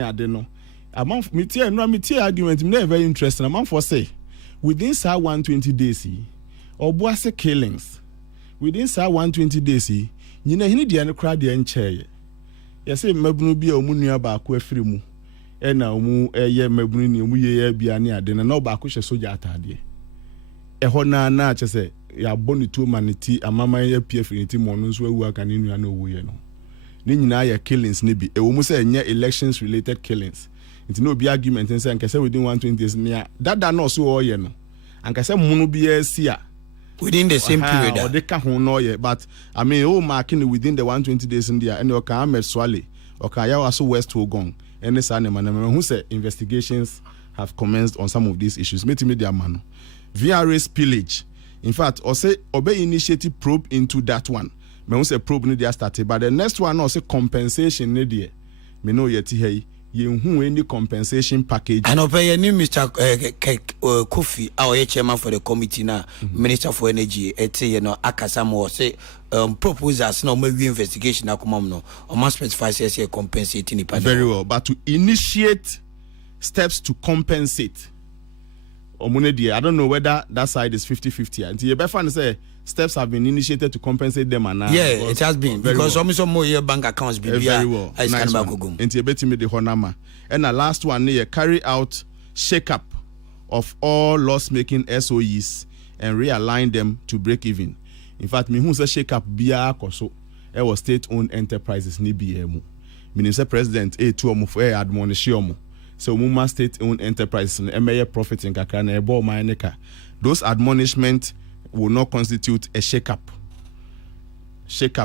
adeno. Among me argument me very interesting. Among for say within 120 days or boase killings within 120 days nyina hini dia no kra dia nche ye say mabunu bia omu nua ba ko afiri mu e na omu eye mabunu ni omu ye bia ne ade na ba ko hye soja atade e ho na che say ya boni to maniti amama ye pie finiti mo no so awu aka ne nua na owu ye no ni nyina ya killings ne bi e wo mu say nya elections related killings nti no be argument say nkese within 120 days nia dada no so o ye no ankase munu bia sia within the same period or they can no yeah, but I mean marking within the 120 days in there and you can Ahmed Swale or can also West Wogong and this animal who say investigations have commenced on some of these issues meet media man VRA spillage in fact or say obey initiative probe into that one me who say probe need they started but the next one also compensation need there me know yet here who any compensation package and obey any Mr. Kofi our chairman for the committee now Minister for Energy akasamo say proposals no maybe investigation na come no or must specify say compensating very well but to initiate steps to compensate I don't know whether that side is 50-50 until you better say steps have been initiated to compensate them and now it has been because some more your bank accounts be very well nice and you bet me the honama and the last one carry out shake up of all loss making SOEs and realign them to break even. In fact me who say shake up bia koso e was state owned enterprises ni BMU meaning say president to omo for admonition so muma state owned enterprises and MA profit in kakra na ebo maneka those admonishment will not constitute a shake-up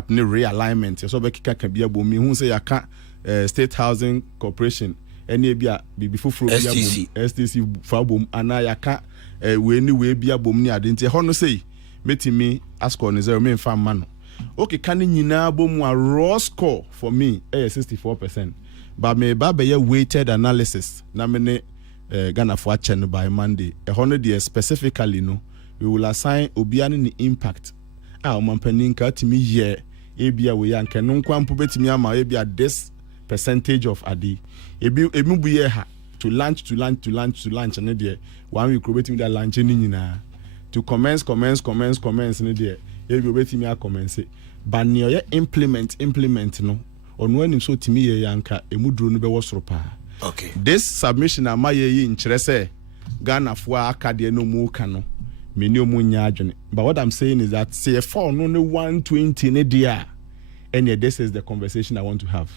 ni realignment. So be kika can be a boom. Who say I can't State Housing Corporation any be a before STC for boom and I can't we anyway be a boom near didn't you say meeting me ask on zero main farm man. Okay, can you now boom a raw score for me 64%. But me babe weighted analysis na me Ghana for chen by Monday. 100 years specifically no. We will assign obiani ni impact mampaninka timi ye ebia we yanke no kwampo betimi ama ebia this percentage of adi ebi bu ye ha to lunch ne there 1 week betimi da lunch ni nyina to commence ne there ebi betimi a commence but ne ye implement no ono anim so timi ye yanka emuduro no be wosoro pa okay this submission ama ye nkyere se Ghana fo akade no mu ka no but what I'm saying is that say for no 120 ne dia and this is the conversation I want to have.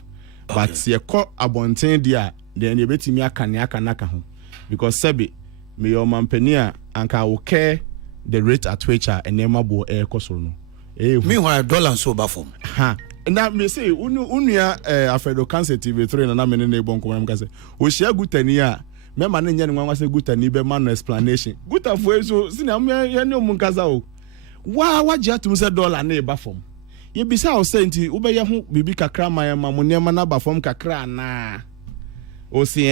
Okay. But say call abonten dia then you betimi aka naka ho because sebi me your mampania anka will care the rate at which enema bo e kosoro no. Meanwhile dollar so ba form. Ha. Na me say unuya afedo cancer TV3 na me ne bon ko am say o share gutani a me man nya ne nwa se guta ni be man explanation guta fo eso sina me ya ne omun kaza o wa gya tum se dollar na e ba fom ye bisa o se nti wo be ye ho bibi kakra man ma mo ne ma na ba fom kakra na o si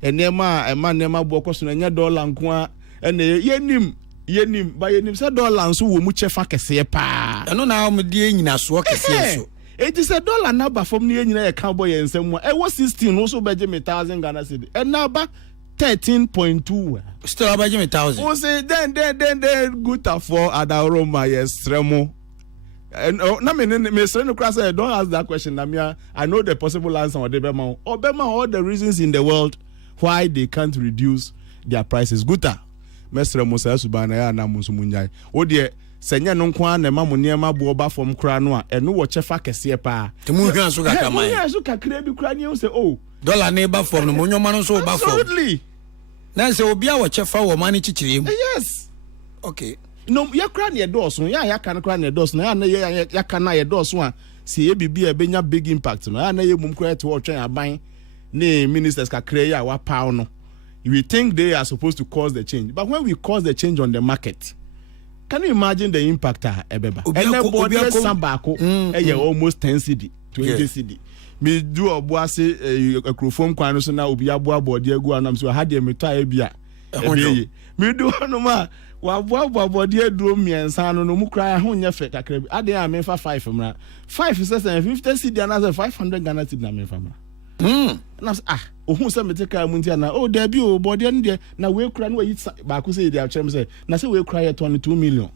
enema e ma ne ma bo ko so na nya dollar nko a ene yenim ba yenim se dollar nso wo mu chefa kese pa eno na o me die nyina so kese so it is a dollar na ba fom ne nyina ye kan boy ensem e wo 16 no so beje me 1000 Ghana cedi e na ba 13.2 still about 1,000. Oh, say then good for Adaroma yes Remo. And na me say no class don't ask that question. I know the possible answer on Obama all the reasons in the world why they can't reduce their prices. Guta. Mestre Musa Subana ya na musumunyai. O de senya no kwa na ma munema bo ba fom kra no a eno wo chefa kese pa. Temu hwan so kakra man. Hwan so kakra bi kra ni say oh dollar na ba fom no monyoma no so ba fom. Absolutely. Na say obi a wo chefa wo mani chichiri mu. Yes. Okay. No ya kra na edoso ya kan kra na edoso na ya kan na edoso a se ye bibi e benya big impact no ya na ye mum kra to wo twen aban na ministers kakra ya wa paw no. We think they are supposed to cause the change, but when we cause the change on the market, can you imagine the impact? Ebeba. Everybody sambako almost 10 cedi, 20 cedi. Me do obuase a crofom kwano so na obi aboa body egu anam so ha de meta ebia. Me do no ma wa aboa body edu miensa no mu kra ho nya fe kakra bi. Ade a me fa 5 mra. 5 is 50 cedi and 500 Ghana cedi na me fa mra. na ohun say me take car mu ntia na there be o body no there na we kura no yi ba ku say dey actually me say na say we kura 22 million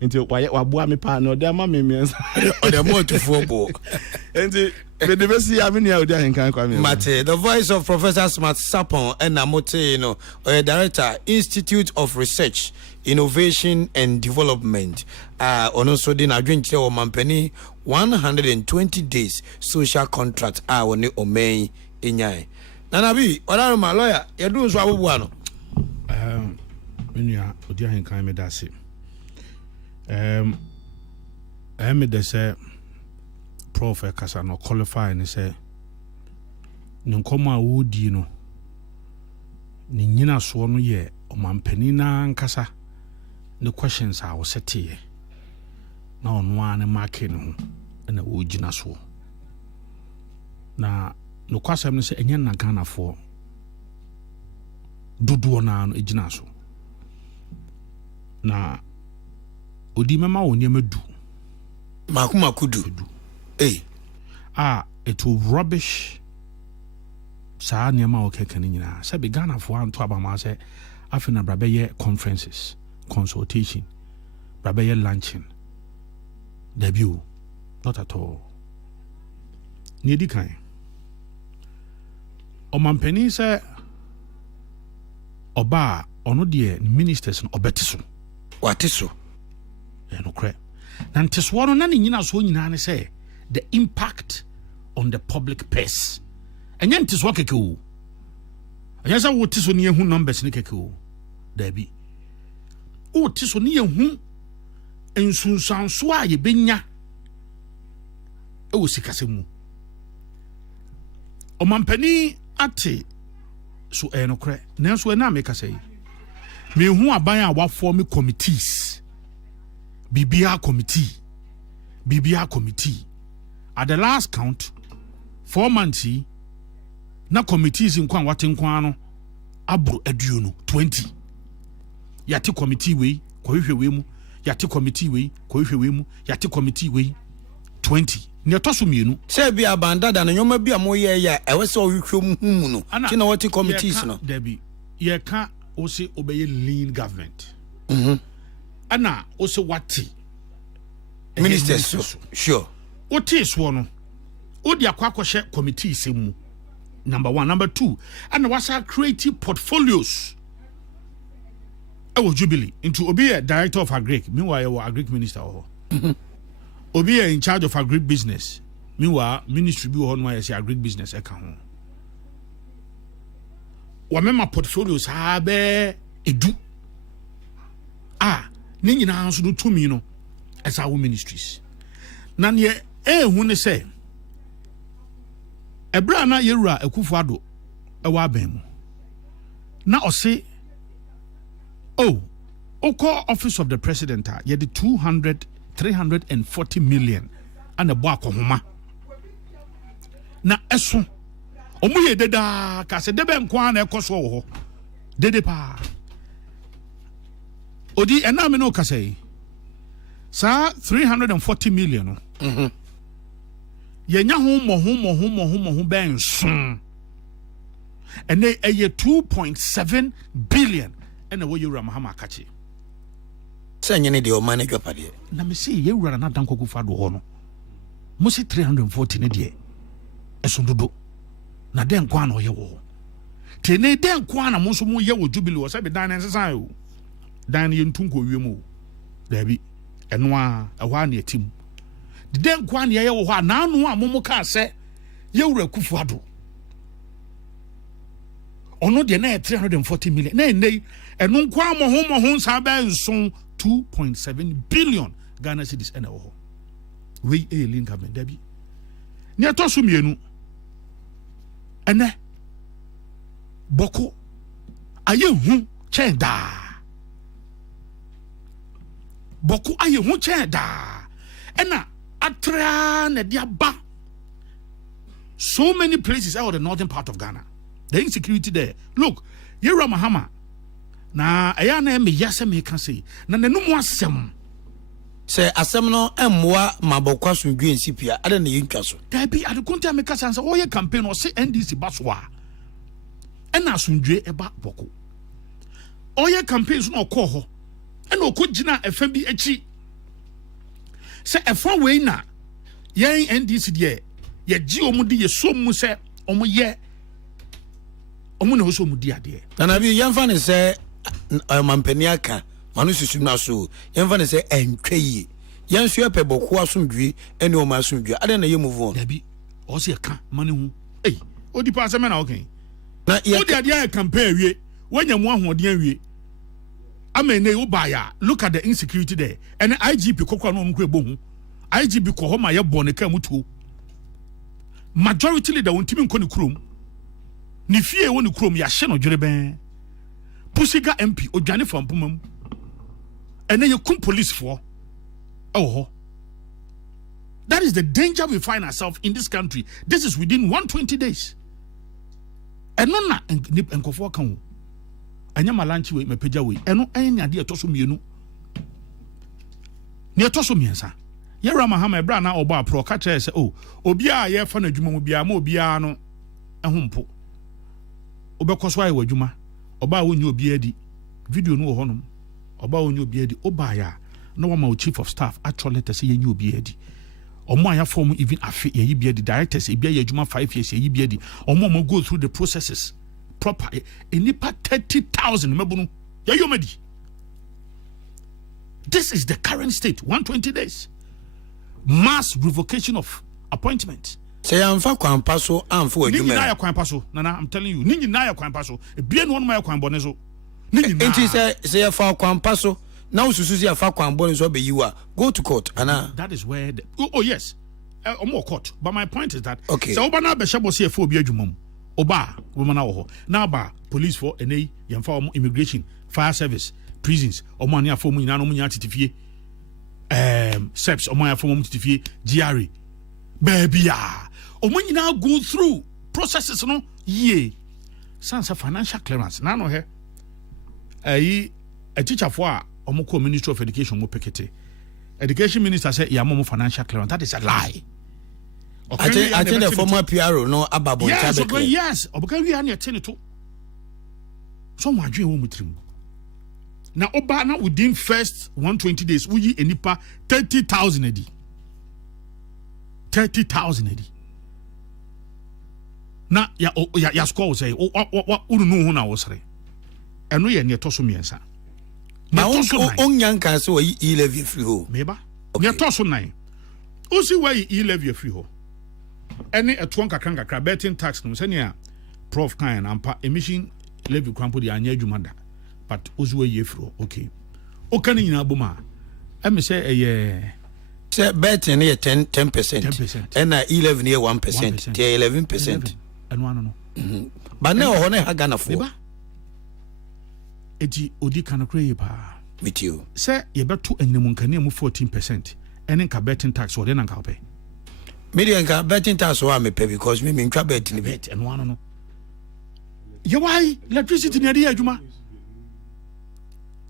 nti wa boa me pa na o dey ma me o dey more to football nti the diversity avenue o dey kan kwa me Mate, the voice of Professor Smart Sapon and Namote, Director, Institute of Research, Innovation and Development. Also, the Nigerian Chair Mampeni 120 days social contract. Oni Omei Inyai. Nanabi, what are my lawyer? You do so one. Minya, Odia Henkai Medasi. I made the say, Prof. Kasano qualify and say, Nkoma wodi no ni nyina so no ye omampani na nkasa the questions a wo sete na ono ane make no ho na wo gina so na no kwasam no se enye na Ghana fo dodo na no egina so na odi mema wo niam du makuma kudu it will rubbish sa niema o keke ni nyina se be Ghana fo anto abama se afina brabe conferences consultation brabe luncheon debut not at all ni di kan o mampani se oba ono de ministers no obetiso watiso no kre na nteso no na ni nyina so nyina ne se the impact on the public purse enye ntiso keke o enye sa wo tiso ne ehu numbers ne keke o dabi o tiso ne ehu ensunsanso a ye benya e wo sikasemu o mampani ate so no kre nanso na me kasa yi me hu aban a wa form committees bibia committee at the last count 4 months na committees nkwan watenkwan no abro aduonu 20 yate committee we kohwehwe we mu yate committee we kohwehwe we mu yate committee we 20 ne toso mienu se bia bandada na nyoma bia moye ya ewe se ohwehwe mu no ti na wate committees no debi ye ka o se obeye lean government ana o se wate ministers sure o te so no o dia kwakoshe committee semu number 1 number 2 and wasa creative portfolios Jubilee into obi a director of agric meanwhile agric minister obi in charge of agric business meanwhile ministry bi ho no say agric business e ka ho wa mema portfolios ha be edu ni nyina nso no tumi no as our ministries na ne hu ne say ebra na yewura Akufo-Addo ewa aben na ose oko office of the president ye the 340 million and a bo akohoma na eso omu ye deda ka se debe nkwa na ekoso wo dede pa odi ename no ka say sa 340 million no yenya ho ben son and they a 2.7 billion and away you Mahama Kachi. Say any de o manage your party. Na me see you run another Kokrokoo ho no. Mo si 340 ne de. Esundodo. Na den kwa na oye wo. Te ne den kwa na mo so mo ye wo Jubilee wo se be dan nsesan o. Dan ye ntunko wiem o. Da bi eno a ehwa na etim. De den kwa na ye wo ho na anu a mo mo ka se ye wura Akufo-Addo. Ono de na 340 million na nei eno nkwa mo ho nsa ba nson 2.7 billion Ghana cedis ena wo we alien government dabi ni atoso mienu ene boko aye hu chenda boko aye hu chenda ena atra na dia ba so many places out of the northern part of Ghana. The insecurity there. Look, Yera Mahama. Na ayana me yasa me can say. Na nenu mo asem. say asem no emmoa mabokwa so dwen sipia ade na yintwa so da bi adekonta me kasa say oye campaign o say NDC baswa ena asundwe eba boko oye campaign so na okọ ho ena okogina efa bi achi say efa we na yen NDC de ye gi omude ye som say omo ye omo na so omudi ade na bi yemfa ne say mampani aka manu susum na so yemfa ne say entwe yensu epe boko asundwe ene o ma asundwe ade na ye move on da bi o se ka mane hu odi pa asem na okay na ye odi ade campaign wie wanya mu ahoden wie amene wo ba ya look at the insecurity there and IGP kokwa no nko ebo hu IGP ko ho ma ye bone ka mutuo majority leader wontimi nko ne krom ni fie wo ne krom ya hye no dwere ben pusiga MP odwane fampomam ene ye kum police for that is the danger we find ourselves in this country. This is within 120 days and no na enkofo kan wo anya malanchi we mepeja we eno anya de etoso mienu ne etoso miensa ye rama ha ma bra na obo apro ka kire se obi a ye fa na adwuma mu bia ma obi a no ehompo obekoso aye wadwuma oba a wonyi obi adi video no wo honom oba a wonyi obi adi oba ya no one my chief of staff actually let us say yenyi obi adi omo aya form even afi ye bi adi directors e bia ye adwuma 5 years ye bi adi omo go through the processes proper enipa 30,000 mebunu ye yomadi. This is the current state 120 days mass revocation of appointment. say amfa kwampa so amfa adwuma ni na ya kwampa so nana I'm telling you ni na ya kwampa so e bia no ma ya kwambo ne so ni na enti say afa kwampa so now susuzi afa kwambo so be you go to court ana that is where yes more court but my point is that okay. so oba na be shebo se afa obi adwuma mu oba woman na wo ho na ba police for ene yemfa immigration fire service prisons omo ani afa mu nyina no mu nya titifie SEPS omo afa mu titifie GRA baby omo nyina go through processes no ye sans financial clearance na no he a teacher for omoko Ministry of Education mo pekete education minister say ya mo financial clearance. That is a lie. Okay, I think the former PRO no ababo ntabe. Yes, oboka wi na tene to so mo adwen wo mutrim na oba na within first 120 days we yi enipa 30,000 edi 30,000 edi na ya score say unu no ho na wo sere eno ye ne to so miensa na onyanka se wo yi levy free ho meba ne to so nan o si wa yi levy free ho ene eto nkakra betting tax no se ne prof kan ampa emission levy krampo di anya adwuma da but ozuwa ye free ho okay o kan nyina boma eme se say betting ne 10% and 11 ne 1% te 11% eno ano no ba na ho na ha Ghana fo eti odi kan kre pa with you say ye beto anyam nkane mu 14% ene nka betting tax wo de na nka ope media nka betting tax wo me pay because me ntwa bet ni bet eno ano no ye why electricity ne dey adwuma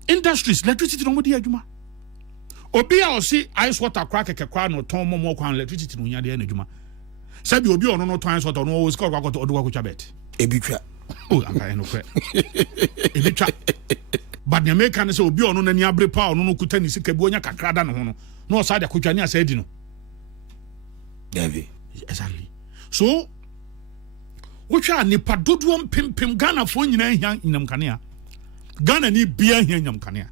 industries electricity no mo dey adwuma obi a o si ice water crack kekwa no ton mo kwan electricity no nya dey na adwuma sabi obi ono no ton ice water no o score kwakoto odo kwakwa bet ebitwa anka eno kwe ebitwa but the American say obi ono na ni abre pa ono no kuta ni sika bi onya kakra da no ho no na o sa de kwatwa ni asa di no David exactly so wohwa nipa dodo mpempem Ghana fo nyina hia nyam kanea Ghana ni bia hia nyam kanea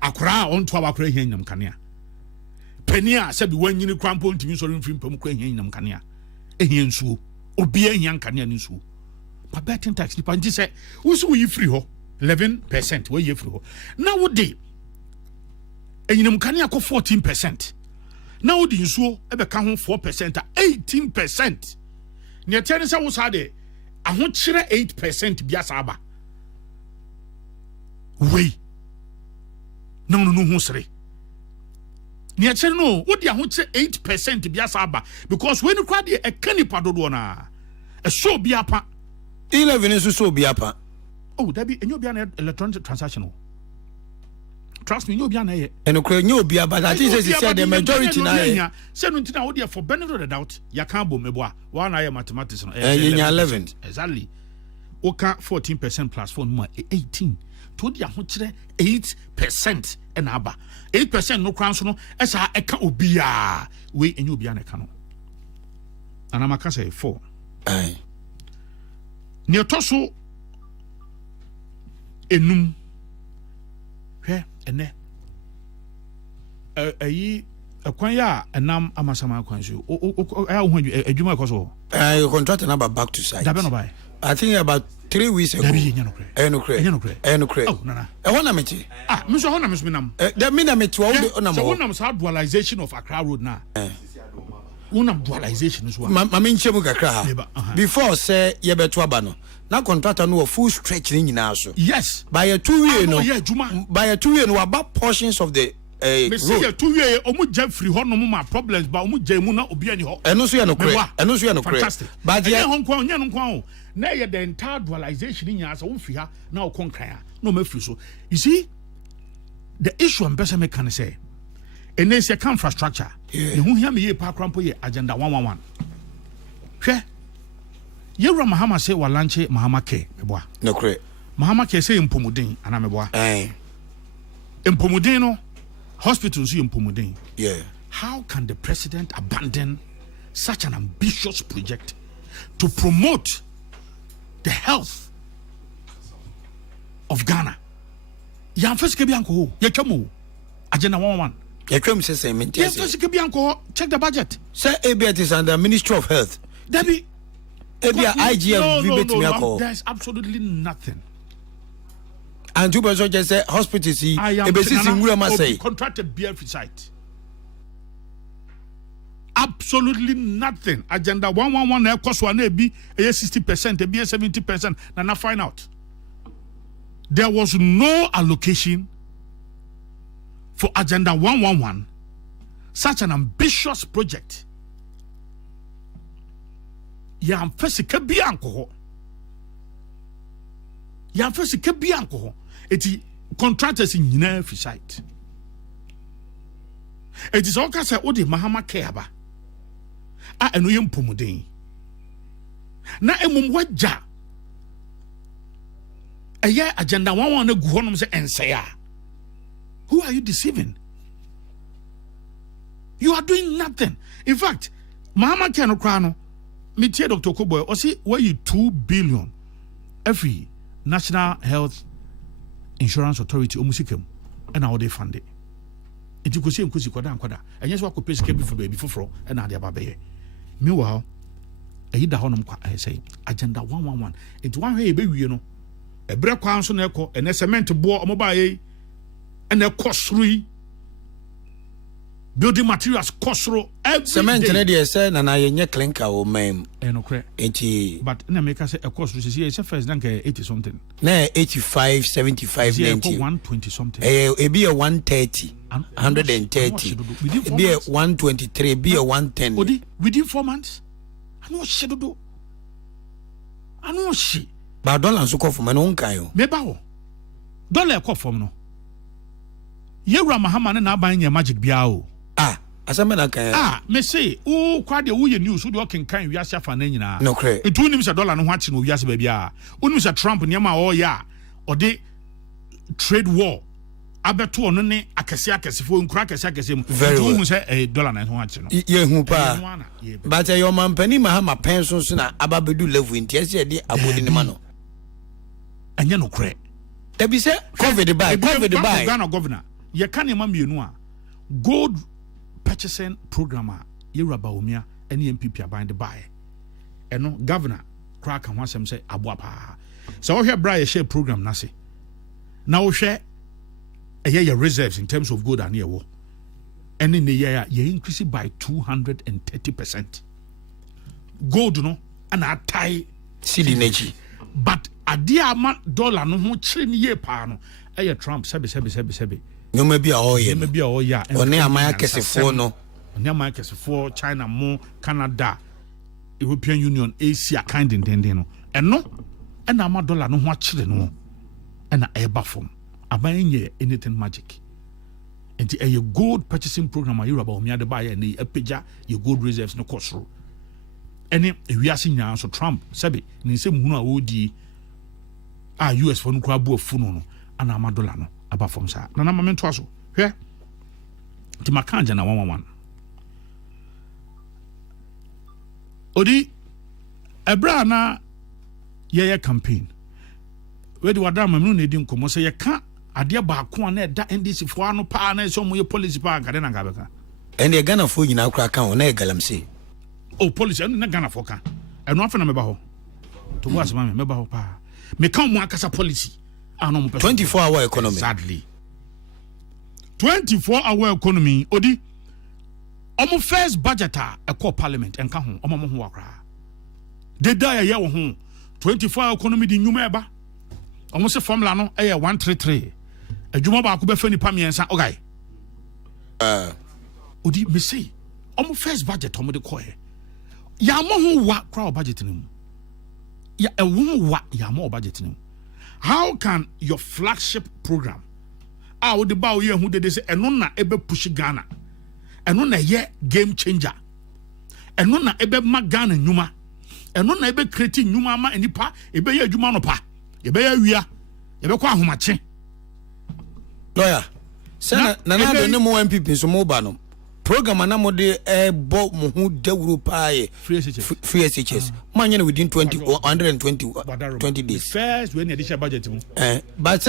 akora on to akora hia nyam kanea penia sabi wanyini krampo ntimi so mfiri mpam kora hia nyam kanea ehia nsuo obi hia kanea ni nsuo pa betting tax nipa nti say wo so yi free ho 11% we yi free ho na wo de enyinam kanea ko 14% na wo di nsuo ebe ka ho 4% 18% ne tiane sa wo sa de aho kire 8% bia sa aba we no ho sere ne tiane no wo di aho kire 8% bia sa aba because when you cry de e kanipa dodo na e so bia pa 11 is so bia pa oh that be enyo bia na electronic transaction trust me, you'll be an a. And you be but I think she said the majority now. Send to now for benefit of the doubt. Yakambo meboa. One I am mathematics. 11. Exactly. Oka 14% plus 4 more 18. To the 8% and abba. 8% no crown so no as I can obia. We and you be an account. And I'm a say 4. Aye. Near Tosso enum. Hwɛ ene akwan ya enam amasama akwan so adwuma ekoso contract number back to site dabe no bai I think about 3 weeks ago enokre oh nana ehona meti me so hona me so minam the mina meti wo onam so wonam sa dualization of Accra road na wonam dualization so ma me nchemu kakra before say ye beto aba no na contractor no full stretch ni nyina so yes by a 2 year no by a 2 year no about portions of the me say ya 2 year omu jam free ho no ma problems ba omu jam mu na obi ani ho eno so ye no kre but ye ho nkwa nya no nkwa na ye the entire dualization ni nya so wo fi ha na wo konkran no ma free so you see the issue am best make can say ene se infrastructure ye hu hia me ye pa krampo ye agenda 111 hwe Yewra Mahama say walanche Mahama ke meboa. No kre. Mahama ke say impomuden ana meboa. Impomuden no hospitals you impomuden. Yeah. How can the president abandon such an ambitious project to promote the health of Ghana? Ya mfesike bi anko ye twamo agenda 111. Ye twam say maintain. Ya mfesike bi anko check the budget. Say ABT is under Ministry of Health. Debbie no, there's absolutely nothing. And you just say hospital see contracted BF site. Absolutely nothing. Agenda 111 cost one be 60%, be 70%. Now find out. There was no allocation for Agenda 111, such an ambitious project. Yam fesika bi anko ho eti contractors nyina fi site eti so ka say odi Mahama care aba a eno ye mpomuden na emum waja eye agenda 111 na gu honom say ensaya. Who are you deceiving? You are doing nothing. In fact, Mahama care no kra no Metie Dr. Koboy, or see where you 2 billion every National Health Insurance Authority omusikem and how they fund it. It you could see kwada. And yes, what could pay for baby for and now they are baby. Meanwhile, a hida honum I say agenda 111. It's one way baby, you know. A break council echo and a cement board mobile and a cost 3. Building materials cost every cement day. Say na ye clinker o mem. Enokre. But na make us say a cost is here first then 80 something. Na 85, 75, 90. 120 something. E be a 130. 130. Be a 123, be a 110. Within 4 months? I know she do. I know she. But dollar so call for my own kayo. Me ba wo. Dollar call for no. Yewra Mahama na ban your magic bia o. Me say, oh, quite the way news who can kind of Yasha Fanina. No credit. It wouldn't a dollar and watching of Yas baby. Wouldn't a Trump near my oh, yeah, or the trade war. Abeto on ne akasiakasi fo nkrakasiakasi mu hu say $1 na ho ache no ye hu pa but your man pani Mahama pension so na ababedu level ntia se de abodi ne ma no anya no kre e bi se covid buy Ghana governor ye kan e ma mienu a gold purchasing program a ye raba omia ene MPP aban de buy eno governor crack ho asem say aboa pa so wo hwe bra ye share program na se na wo hwe your reserves in terms of gold and year war. And in the year, you increase it by 230%. Gold, no, and a tie city energy. But a dear amount dollar no more chin year pano. A Trump, sebi. No, maybe all year, maybe all year. Or near my case for no. Near my case for China, more Canada, European Union, Asia, kind intending. And no, and a dollar no more children, no, and a buffer. Abaying anything magic. nti a gold purchasing program ayi raba omia de ba ya ne apeja your gold reserves no kosoro ene ewiase nyaan so Trump sebe ne nsem hunu a wodi a US for no kra bu afuno no ana ama dollar no aba fom sa na na mamento aso hwe nti makanja na 111 odi ebra na ye campaign we di wada mamnu ne di nkomo se ye ka ade ba ko na da NDC fo ano pa na so mo ye policy pa ngade na ngabeka ene Ghana fo nyina kra kan na e galamse o policy na Ghana fo ka eno afa na meba ho to go asema me meba ho pa me kan mo akasa policy ano mo 24-hour economy sadly 24-hour economy odi omo first budget a call parliament enka ho omo ho wakra de da ya wo ho 24-hour economy di nyuma eba omo se formula no e 133 adwuma ba ko be fa nipa miensa okay odi me say omo first budget omo de call ya mo ho wa crowd budget ni mu ya ewu wa ya mo budget ni mu. How can your flagship program wo de ba wo ye hu de say eno na ebe push Ghana eno na ye game changer eno na ebe ma Ghana nyuma eno na ebe create nyuma ma enipa ebe ye adwuma no pa ebe ya wia ebe kwa ahomache lawyer sana na do ne mo MPP so mo ba no program na mo de bo mo hu dawuro pa free SHS manya within 120 days first when the budget mu but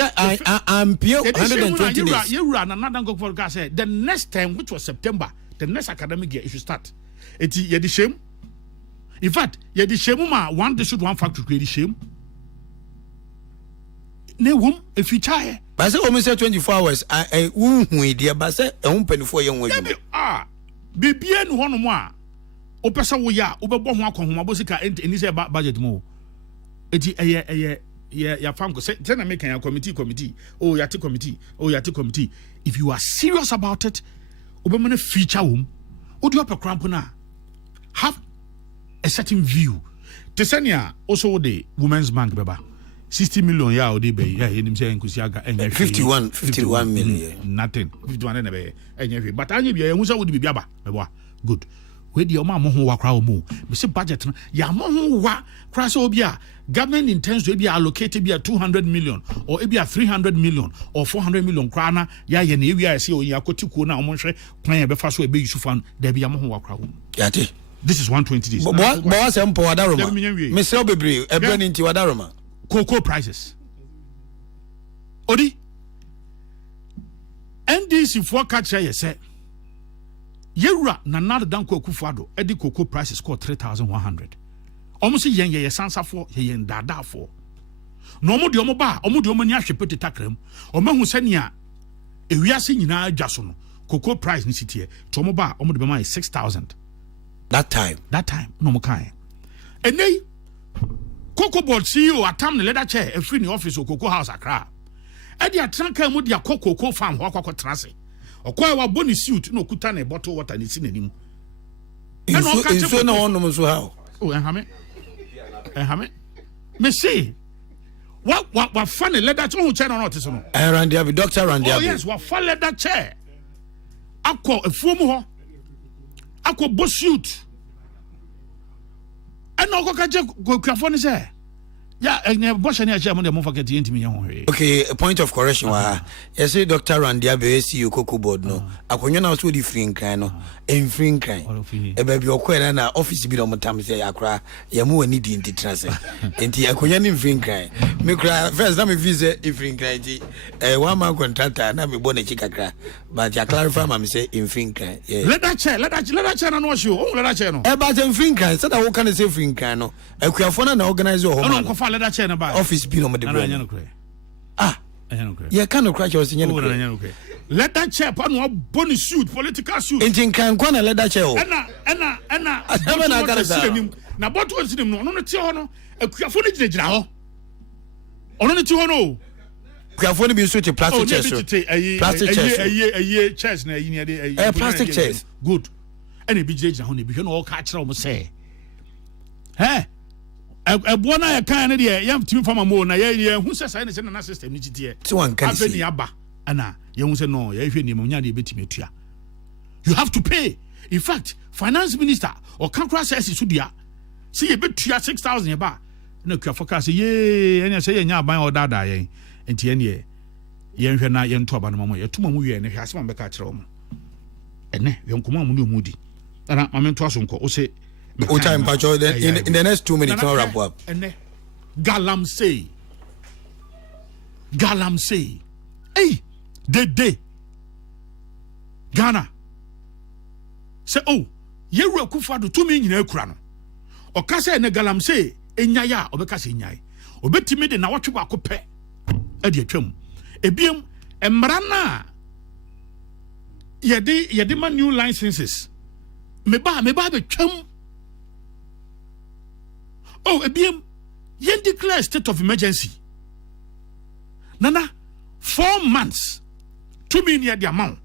I'm pure 120 days you run another go for gas the next time which was September the next academic year it should start it ye the shame in fact ye the shame ma one district one factory create the shame ne wom if you try but say almost 24 hours hu dia but say ehun penifo ye hu adwuma bibie no hono mo a opesa wo ya obebo ho akonhoma bosika eni say budget mo eti ya fam ko say na make an committee oh ya committee if you are serious about it obemane feature wom odi op cramp na have a certain view tesania also the women's bank beba 60 million ya odi be ya enim say enkusi aga enya 51 million nothing 51 na be enya but anya bia ehun say wo di bibia ba mebo good we di o ma mo ho wa kra o mu me say budget no ya mo ho wa kra say obi a government intends to be allocated be 200 million or be 300 million or 400 million kra na ya ye na ewia say o ya kotikuo na o mo hwe plan ya be fa so e be yusufan da bia mo ho wa kra o yate this is 120 days bo say mpo wadaroma me say obebre ebre nti wadaroma cocoa prices odi NDC for catch ye say yewura na nada danko akufuado edi cocoa prices called 3,100 almost yen ye sansa for yen dada for no mo de omo ba omo de omo ni ahwepete takram omahu sania ewiase nyina adwaso no cocoa price ni sitie to omo ba omo de be mai 6,000 that time no mo kan enei cocoa board CEO atam ne leather chair e free ni office o cocoa house akra edi atranka mu de cocoa farm ho akwa trase okoy wa boni suit no kuta na bottle water ni sinanim so na onom so how ehame me say what funny leather chair hu chair no not so no Randia be Dr. Randia oh yes what funny leather chair akọ efuom ho akọ bo suit ena okoka je kwafo ni say yeah bosh ni acha mo de mo forget yentimi ye ho he okay a point of correction yes say Dr. Randia be see Kokrokoo board no akonyo na so di free nkran no free nkran e ba bi okoe na office bi no motam say akra ye mo wani di ntitrase enti akonyo ni free nkran me kra first na me visa free nkran ji one man contractor na me bo na chikakra but ya clarify ma me say free nkran let that chair na no show let that chair no e ba say free nkran say that wo kan say free nkran no akuafo na organize ho no ko fa let that chair na ba office bi no mo de yeah can no crash was nyano let that chair pa no boni suit political suit entin kan kwa na let that chair ena asema na garza na boto sinim no no ti ho no akuafo no ginagina ho ono no ti ho no akuafo no bi so ti plastic chairs chairs na yi ne de plastic chairs good ena bi ginagina ho ne bi hwe no ka kira o say ebo na ya kan ne de ya timi fama mo na ya hu se sai ne se na system ni titie ti wan kan afeni aba ana you say no you hwe ni munya de betime tua you have to pay. In fact, finance minister or Kankra says it should see you betua 6,000 ba na kwa forecast ye enya say nya ban or dada yen enti ene ye nhwe na ye nto aba no mo ye tuma mu wie ne hwe asema be ka kire wo ene ye nkoma mu ne omudi ana mamento aso nko o say o time pacho in the next 2 minutes I'll wrap up. Ene galamsey hey de Ghana say oh yeru akufado tumi nyina akura no okasa ene galamsey enya ya obekasa enyai obetimi de na wotwe ba kopɛ ade atwam ebiem emra na yede ma new licenses meba be twam oh ebiem yen declare state of emergency nana 4 months to me near the amount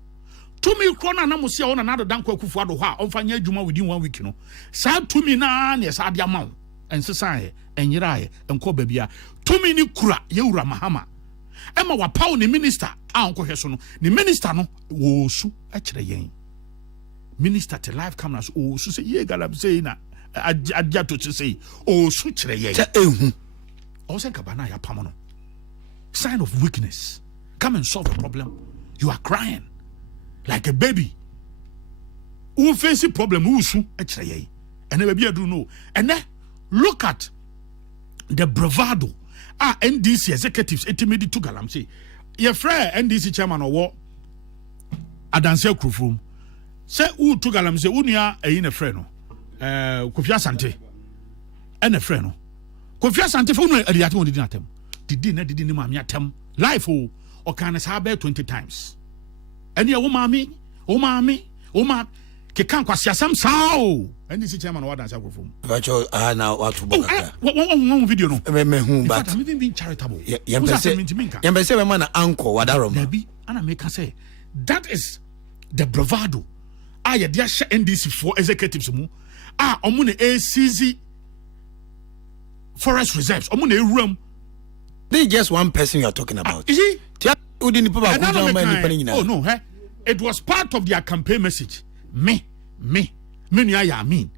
to me krona na mo sia wona na dodan kwakufu ado ha onfa nya adwuma within 1 week no sa to me na ne sa de amount ensesan enyirae enko babia to me ni kura yewura mahama ema wa paw ni minister a onko hwe so no ni minister no wo su a kire yen minister te live cameras o su say ye galam say na adja to say o su kire yen ehu o se kabana ya pamono sign of weakness. Come and solve the problem. You are crying like a baby. Who face a problem? Who soon? And baby, I do know. And then look at the bravado. NDC executives. Etimedi to galam say, your friend NDC chairman or what? Adanse Krufum. Say who to galam say unia a in a friend. Kofi Asante. And a friend. Kofi Asante for no adiato did not them. Did ma me atem life o kan sa be 20 times ene wo ma ke kan kwase asam sao ene si chairman wa dance agofom bacho na watu boka one video no me hu but I'm even being charitable yembese we man anko wadarom nabi ana make say that is the bravado ye dia NDC for executives mu omo na ACZ forest reserves omo na ewuram. This is just one person you are talking about. You see? Oh no, it was part of their campaign message. Me, I mean.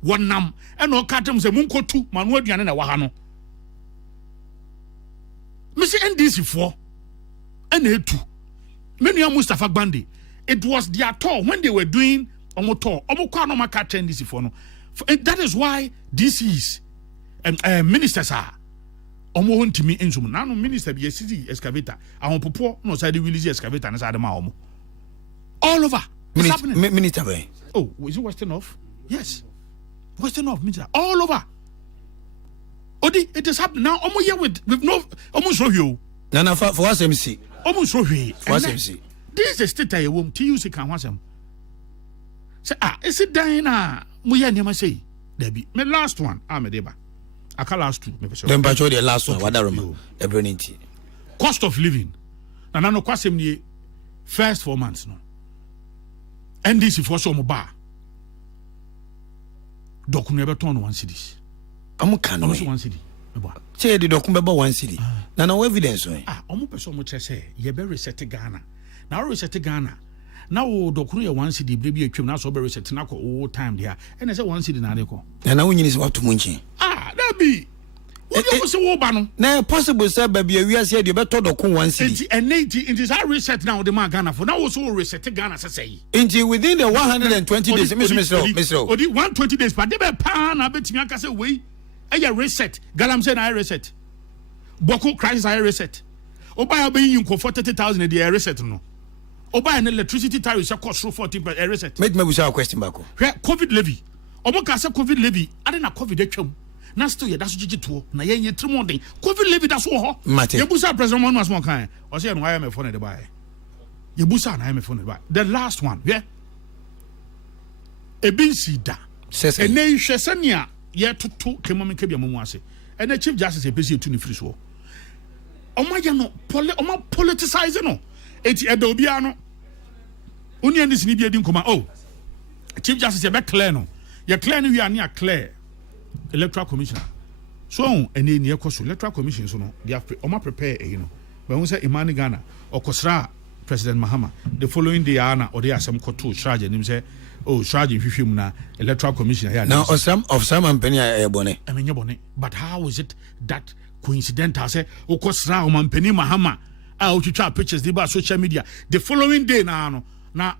One nam, and no cartons a munko two, Manuadian and a Wahano. Mr. NDC 4 and A2. Many Mustafa Bandi. It was their tour when they were doing Omotor, Omokano Maka NDC 4. That is why this is ministers are. Omo huntimi ensum na no minister be city excavator ahon popo no side release excavator na side ma omo all over minister way. Oh, is it Western off? Yes, Western off minister all over. Odi, it is happening now. Omo here with no almost so you na for us MC almost so we for us MC this is state I wom TUC kan wasem say is it dying na mo ya niam say Debbie me last one me deba aka last two me then bacho the last one wadaroma ebrenity cost of living na no kwasem nie first 4 months no NDC for so mo ba dokunu e beton 1 cedis amuka no 1 cedi say the dokunu be 1 cedi na no evidence o omo person mo che say ye be reset Ghana na reset Ghana na wo dokunu ye 1 cedi bre bi atwem na so be reset na ko all time dia e na say 1 cedi na de ko na wonyini se watu munchi that be what you say wo ba no na possible say baby awia say de beto dokunu 1 cedi it is how reset now the man Ghana for now so reset Ghana say within the 120 days Mr. Odi 120 days but they be pa na betimi aka say we e reset galam say na reset boko crisis I reset oba be yin ko 40,000 dey reset no oba an electricity tariff say cost 14% reset make me a question back COVID levy obo ka say COVID levy ade na COVID atwam na still ye daso gigi to na ye trimoden COVID levy daso ho ye busa president Manu Asmo kan o say no IMF for na dey buy ye busa na IMF for na buy the last one ebinsi da ene hwesania ye toto kemome ka bia mamu ase ene chief justice epesi etu ni free so omaye no oma politicize no eti edo obia no oni andi sini bia di nkoma chief justice be clear no ye clear no wi ani a clear electoral commission so ene ekoso electoral commission so no they have oma prepare you know but we say imani Ghana okosra President Mahama the following day ana or they are some koto charge and say oh charge hwehwem na electoral commission here now of some and penny bone I mean yebone but how is it that coincidental say okosra o mampeni Mahama a otwitwa pictures dey ba social media the following day na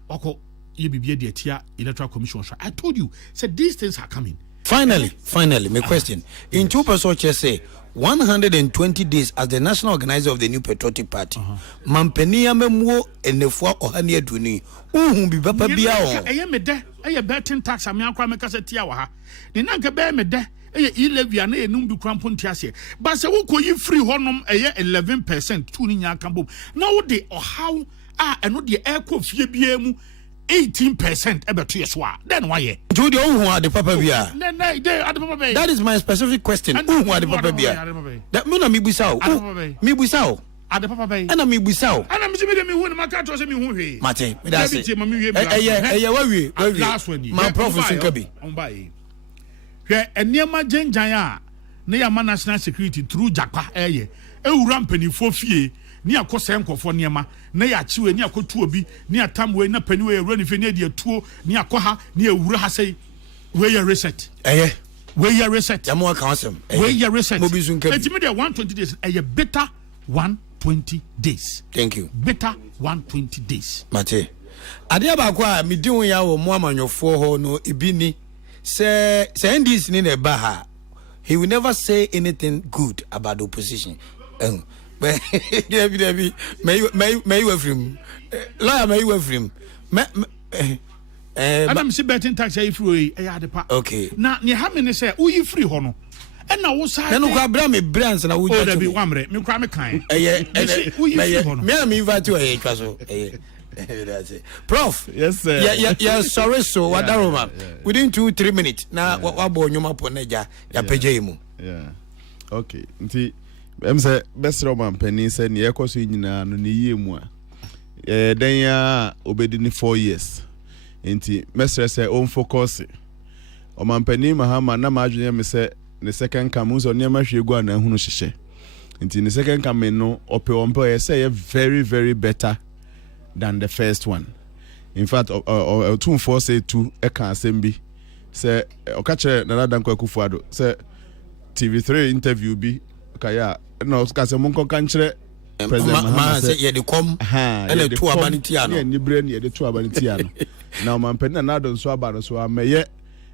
oko ye bibie de tia electoral commission. I told you said these things are coming. Finally, my question. In two person say 120 days as the national organizer of the new patriotic party. Mampenia memuo enefua ohani aduni. Bi papa bia o. Eye mede, eye betting tax am yankwa meka se tia wa ha. Ni nanka be mede, eye ilevia na enum bi krampo ntiase. Ba se wo koyi free honom eye 11% tu ni nya kan bom. Na wo de ohaw eno de ekọ fie bia mu 18% ebeto yeswa. Then why? Judy who the papa bia. That is my specific question. Who are the papa bia? That me na mi busao. Mi busao. Ade papa bay. Ana mi busao. Ana mi se me hu na maka to se me hu hwe. Mate, me da say. Eye we. Last one. My professor Kabi. Hwe eniema genjan a na ya national security through Jakpa eye. Ewura mpanifo fie. Ni akose nkofo niema na ya chiwe ni akotu obi ni atamwe na paniwe run fe ni de atuo ni akoha ni ewura ha sei we ya reset we ya reset ya mo kan asem we ya reset mobizu nkabi etimi de 120 days better 120 days. Thank you. Better 120 days. Mate ade ba kwa me din ya wo mo amanyofo ho no ibini say ndis ni na ba ha he will never say anything good about the opposition. Debbie, may you from lawyer, may you from Adam see betting tax free. Okay. Now, you have many say, oh, you free hono. And now, what's I don't grab me brands and I would be one minute. Me cry me kind. Me invite you a castle. Prof, yes, sir. Yeah, sorry, so what Roma within 2-3 minutes. Now, what born you up on Neja, Yapejemu. Yeah, okay. Em say best Roman penny said ni ekoso nyina no ni yemu a den ya obedi ni 4 years enti mesre say on focus o man penny Mahama na madwene me say the second come so ne ma hwegu ana hunu hyehye enti the second come no ope say very very better than the first one. In fact two for say two e kan asem bi say okache na Danko Akufo-Addo say TV3 interview bi kaya no skase monko kanchire president Mahama say ye de kom ele to abanitia no ni bre ni de to abanitia no na man pen na do so aba no so ameye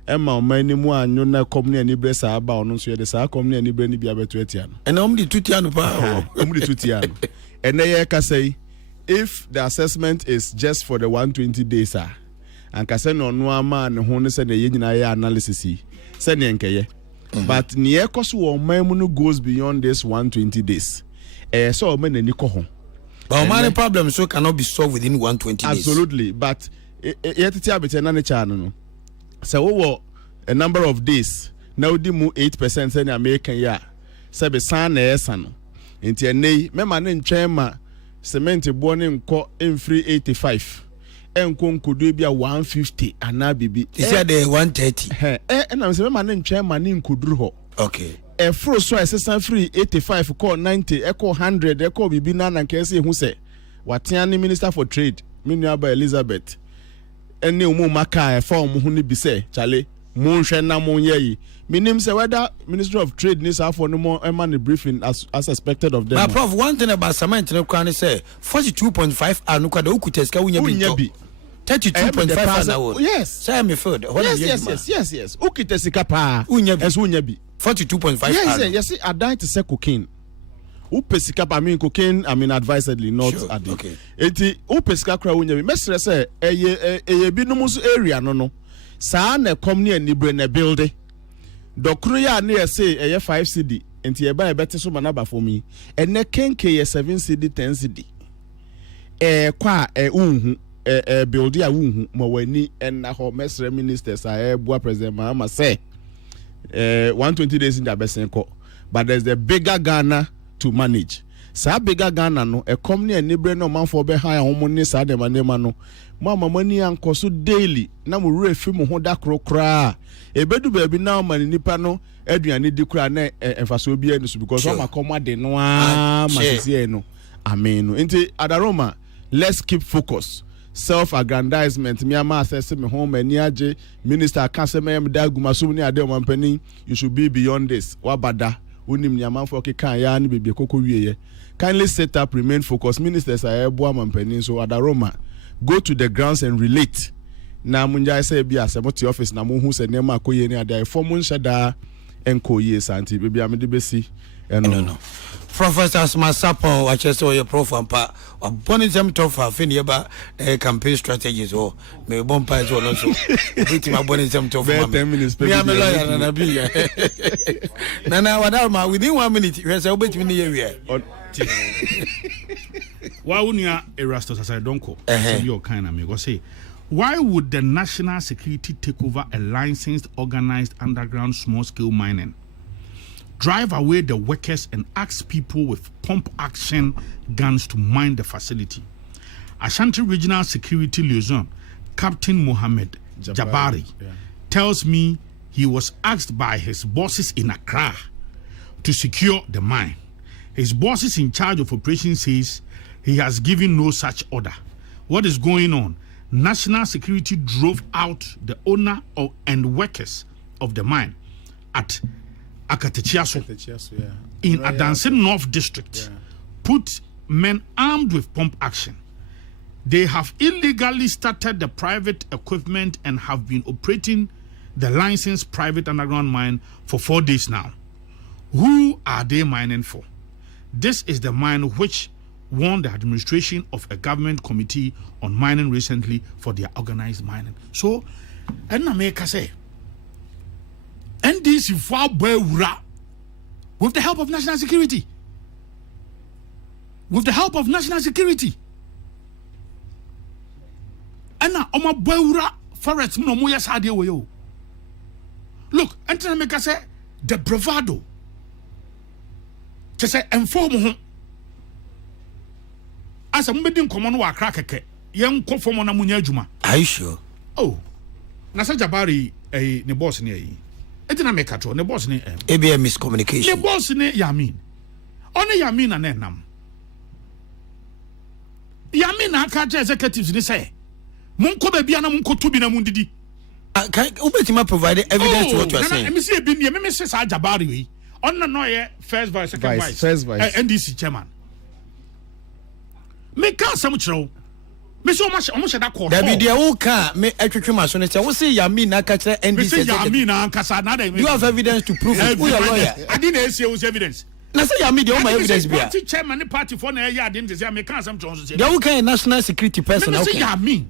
ema o man ni mu anyo na kom ni bre sa aba ono so ye de sa kom ni bre ni bia beto atia no ena om di tutia no pa om di tutia no ene ye ka say if the assessment is just for the 120 days and ka say no no ama ne ho ne say na ye nyina ye analysis say ne nkeye. But near cost one goes beyond this 120 days. So many niko. But my problem so cannot be solved within 120 days. Absolutely. But yet it's a channel. So a number of days. Now the mu 8% in American ya. Sabe san esano. Inti ene me manen chema cement born in co in free 85. Enko nkodo bia 150 ana bibi he said 130 and I'm saying man ntwe mani nkoduru ho okay fro so assistant free 85 call 90 echo 100 echo bibi na na nke se hu se watian minister for trade Minuaba Elizabeth ene umu maka form hu ni bi se chale mo nhwe na mo ye minim say whether Minister of Trade needs for no more man briefing as expected of them. But Prof, one thing about cement no can say 42.5 are no kwada ukuteska unya bi 32.5 now. Yes. Say me food. Yes. Ukitesika pa unya bi 42.5. Yes. I died to say cocaine. Upesika pa cocaine advisedly not sure. Addict. Okay. Eti upesika kra unya bi. Mesre say eye bi no musu area no. Saa na come near ni bre na build. Dokuru ya na say eye 5 cedi enti e ba e bete so manaba for me. Ene kenke ye 7 cedi 10 cedi. Kwa unhu build ya unhu mawani enna ho mesre ministers bua president Mahama say 120 days in the besen ko, but there's the bigger Ghana to manage. Sa bigger Ghana no e come near ni bre no man for be high homoni sa de manema no mama mani ankoso daily na mu refi mu ho da krokra e bedu ba bi na mani nipa no aduane di kra na emfaso bi enu so because o makoma de no a masisi no amen no enti adaroma let's keep focus. Self-aggrandizement. Me ama assess me home and niaje. Minister kanse me da gumasum ni ade omampani. You should be beyond this. Wabada. Unim nyaman for kan ya ni bebe koko wiye. Kindly set up, remain focused. Ministers are ebo omampani so adaroma. Go to the grounds and relate. Na munja say bia semoti office na mu hu se nema akoye ni ade form nshada enko ye santi bebe amede besi. No. Professor Smasapo, I just saw your profile. A bonnet them to for Finiaba campaign strategies or maybe bumper as well. Also, beating my bonnet them to 10 minutes. Me, I'm a lawyer and a big. Nana, whatever, within 1 minute, you have to in the area. Why wouldn't you Erastus as I don't call? Your kind of me go say, why would the national security take over a licensed, organized underground small scale mining? Drive away the workers and ask people with pump action guns to mine the facility. Ashanti Regional Security Liaison Captain Mohammed Jabari tells me he was asked by his bosses in Accra to secure the mine. His bosses in charge of operations says he has given no such order. What is going on? National security drove out the owner and workers of the mine at Akatechiaso in Adansi North District, put men armed with pump action. They have illegally started the private equipment and have been operating the licensed private underground mine for 4 days now. Who are they mining for? This is the mine which won the administration of a government committee on mining recently for their organized mining. So, and America say, NDC for Bewura with the help of national security. With the help of national security. And now, Oma Bewura forest no more sadie way. Look, and America say the bravado. To say inform as a meeting common wa crack young conform on a munya juma. Are you sure? Oh, Nasa Jabari a ne boss near ye. It didn't make a troll, the boss near ABM miscommunication. the boss near Yamin. Only Yamin and Nenam. Yamin, I catch executives, they say. Munko Biana Munko Tubina Mundidi. Can Ubetima provide evidence to what you are saying? Let me see a bin, let me say Jabari. On the noye, first vice, second vice, NDC chairman. Make us some show. Me so much almost that call. There be the old car, me actually my son. I will say Yamin, I catch NDC. You have evidence to prove it. Who your lawyer? I didn't say it was evidence. Now say Yamin, the only evidence be. Party chairman, the party for the year didn't say make some Jones. The old car national security person. Okay. Yamin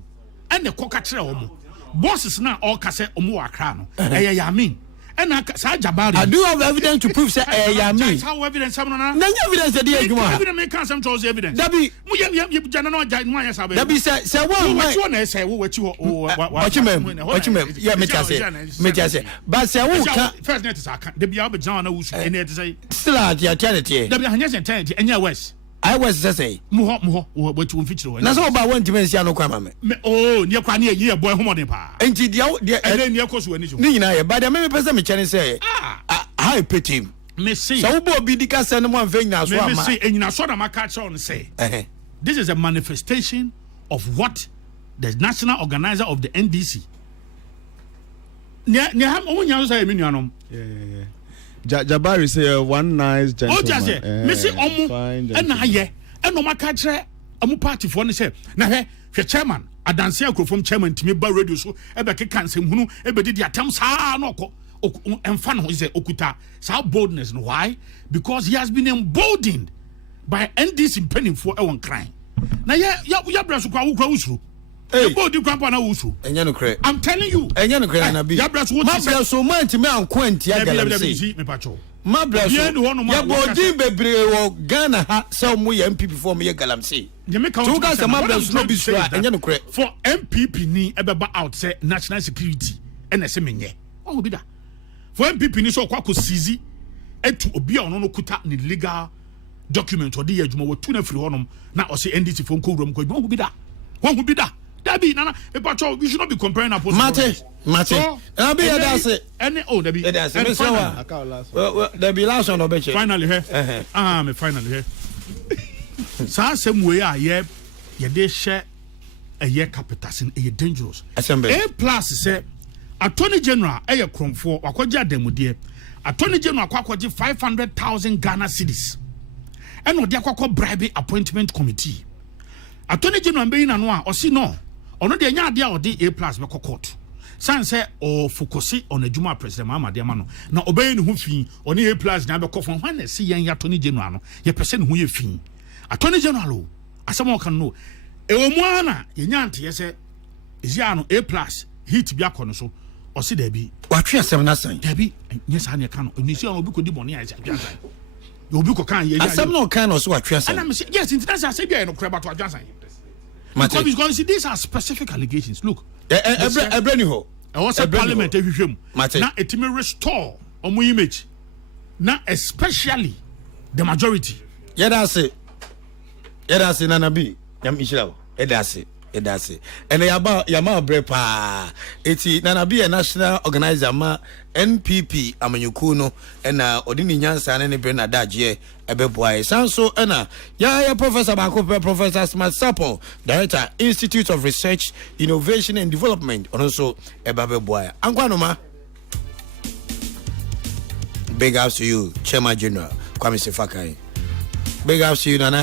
and the Kokrokoo bosses now all kase omu akrano. Yamin. And Jabari. I do have evidence to prove say Yamin. How evidence someone now? No evidence that they are evidence make some Jones evidence. That be That be say one. What you want to say? What you mean? Yeah, me say. But say who can first net is the Biaba John who's in there to say still at the eternity. The Hanyas and Tent and your West. I was say Muho, what you feature. That's all about one dimension no kwama. Oh, near Kwani, year boy, home on the pa. And then your course when you Nina, but the many person me channel say, I pity him. Me see. So, Bobby Dicka send one thing now. Me see, and you know, sort of my catch on say, this is a manifestation of what the national organizer of the NDC. Jabari say one nice gentleman. Oh, just say, Missy Omu, and I ye, and no makatre, Amu party for any say, now, your chairman, a dancer from chairman to me by radio, so ever can say, who ever did the attempts, and fun is a okuta. So boldness, and why? Because he has been emboldened by NDC penning for a one crime. Now, yeah, brass who I'm telling you. My so much me and Quentin. My brother, ya body bebre Ghana ha some we MPP for me galamsey. Two guys my brother no be sure for MPP ni ebeba out say national security and say menye. What will be that? For MPP ni so kwa ko seize etu obi a ono no kuta ni legal document or the adwuma wo tu na free honom na o say NDC for nko wrom ko. What will be that? What will be that? Dabi nana we should not be comparing apples Mate and be that's it any Dabi there be last one obey finally here me finally here sa same way here yɛde hyɛ ɛyɛ capitals in ɛyɛ dangerous. Assembly. A plus sɛ attorney general ɛyɛ kromfoɔ wakɔgye adamudeɛ attorney general akɔgye 500,000 Ghana cedis ɛna ɔde akɔkɔ bribe appointment committee attorney general mbɛyi na no a ɔsi no ɔno deɛ nya adeɛ a ɔde A plus bɛkɔ court san sɛ ɔfokɔsi ɔna adwuma president Mahama de ama no na ɔbɛyɛ ne ho fi ɔne A plus na bɛkɔ fɔn hwan na ɛsi yɛn attorney general no yɛpɛ sɛ ne ho yɛ fi attorney general o asɛm a ɔka no ɛwɔ mu ara na yɛnya nteɛ sɛ ɛsia no A plus heat bi akɔ no so ɔsi daabi watwe asɛm na san daabi nyɛ saa ne ɛka no ɛnisi a obi kɔdi bɔne a ɛsɛ adwa san obi kɔka yɛ asɛm na ɔka na ɔso watwe asɛm ana me say yes international say bia no kora bato adwa san because these are specific allegations look ɛbrɛ ni hɔ ɛwɔ sɛ parliament ahwehwɛ mu na ɛtumi restore ɔmo image na especially the majority yɛda ase nana bi yam ihyira yɛda ase ɛna yama brɛ paa eti nana bi yɛ national organizer ma NPP amanyɔkuo no ɛna ɔde ne nyansa ne brɛ na dagyeɛ ɛbɛboa san so ɛna ya professor baako pɛ Professor Smart Sapo Director Institute of Research Innovation and Development ɔno nso ɛba bɛboa ankwanoma big ups to you Chairman General Kwame Sefakai big ups to you Nana